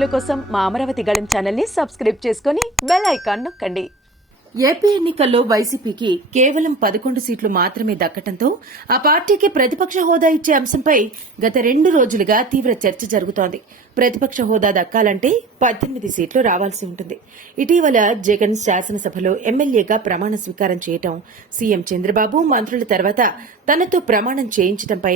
వీడియోల కోసం మా అమరావతి గళం ఛానల్ ని సబ్స్క్రైబ్ చేసుకుని బెల్ ఐకాన్ నొక్కండి. ఏపీ ఎన్నికల్లో వైసీపీకి కేవలం 11 సీట్లు మాత్రమే దక్కడంతో ఆ పార్టీకి ప్రతిపక్ష హోదా ఇచ్చే అంశంపై గత 2 రోజులుగా తీవ్ర చర్చ జరుగుతోంది. ప్రతిపక్ష హోదా దక్కాలంటే 18 సీట్లు రావాల్సి ఉంటుంది. ఇటీవల జగన్ శాసనసభలో ఎమ్మెల్యేగా ప్రమాణ స్వీకారం చేయటం, సీఎం చంద్రబాబు మంత్రుల తర్వాత తనతో ప్రమాణం చేయించడంపై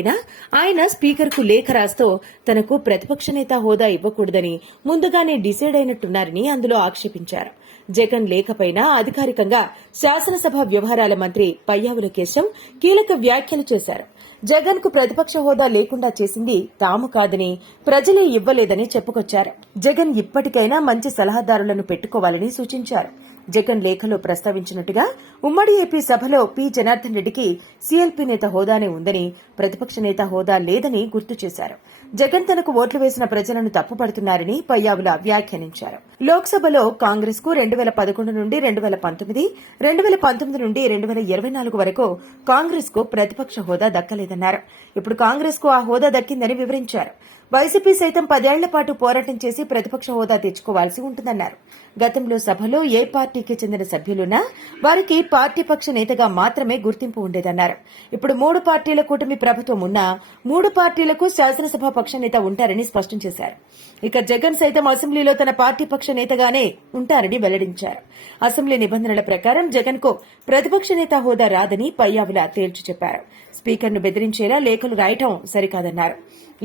ఆయన స్పీకర్కు లేఖ రాస్తూ తనకు ప్రతిపక్ష నేత హోదా ఇవ్వకూడదని ముందుగానే డిసైడ్ అయినట్టున్నారని అందులో ఆక్షేపించారు. జగన్ లేఖపైన అధికారికంగా శాసనసభ వ్యవహారాల మంత్రి పయ్యావుల కేశవ్ కీలక వ్యాఖ్యలు చేశారు. జగన్ కు ప్రతిపక్ష హోదా లేకుండా చేసింది తాము కాదని, ప్రజలే ఇవ్వలేదని చెప్పుకొచ్చారు. జగన్ ఇప్పటికైనా మంచి సలహాదారులను పెట్టుకోవాలని సూచించారు. జగన్ లేఖలో ప్రస్తావించినట్టుగా ఉమ్మడి ఏపీ సభలో పి జనార్దన్ రెడ్డికి సీఎల్పీ నేత హోదానే ఉందని, ప్రతిపక్ష నేత హోదా లేదని గుర్తు చేశారు. జగన్ తనకు ఓట్లు వేసిన ప్రజలను తప్పుపడుతున్నారని పయ్యావుల వ్యాఖ్యానించారు. లోక్సభలో కాంగ్రెస్ కు 2011 నుండి 2019, 2019 నుండి 2024 వరకు కాంగ్రెస్ కు ప్రతిపక్ష హోదా దక్కలేదన్నారు. ఇప్పుడు కాంగ్రెస్ కు ఆ హోదా దక్కిందని వివరించారు. వైసీపీ సైతం 10 ఏళ్ల పాటు పోరాటం చేసి ప్రతిపక్ష హోదా తెచ్చుకోవాల్సి ఉంటుందన్నారు. గతంలో సభలో ఏ పార్టీకి చెందిన సభ్యులున్నా వారికి పార్టీ పక్ష నేతగా మాత్రమే గుర్తింపు ఉండేదన్నారు. ఇప్పుడు 3 పార్టీల కూటమి ప్రభుత్వం ఉన్నా 3 పార్టీలకు శాసనసభ పక్ష నేత ఉంటారని స్పష్టం చేశారు. ఇక జగన్ సైతం అసెంబ్లీలో తన పార్టీ పక్ష నేతగానే ఉంటారని వెల్లడించారు. అసెంబ్లీ నిబంధనల ప్రకారం జగన్ కు ప్రతిపక్ష నేత హోదా రాదని పయ్యావుల తేల్చి చెప్పారు. స్పీకర్ను బెదిరించేలా లేఖలు రాయటం సరికాదన్నారు.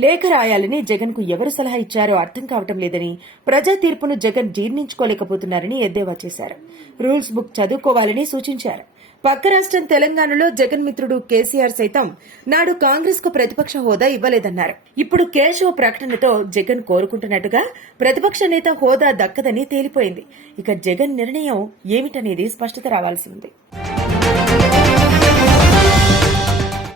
లేఖ రాయాలని జగన్ కు ఎవరు సలహా ఇచ్చారో అర్థం కావటం లేదని, ప్రజా తీర్పును జగన్ జీర్ణించుకోలేకపోతున్నారని ఎద్దేవా చేశారు. రూల్స్ బుక్ చదువుకోవాలని సూచించారు. పక్క రాష్ట్రం తెలంగాణలో జగన్ మిత్రుడు కేసీఆర్ సైతం నాడు కాంగ్రెస్ కు ప్రతిపక్ష హోదా ఇవ్వలేదన్నారు. ఇప్పుడు కేశవ్ ప్రకటనతో జగన్ కోరుకుంటున్నట్టుగా ప్రతిపక్ష నేత హోదా దక్కదని తేలిపోయింది. ఇక జగన్ నిర్ణయం ఏమిటనేది స్పష్టత రావాల్సి ఉంది.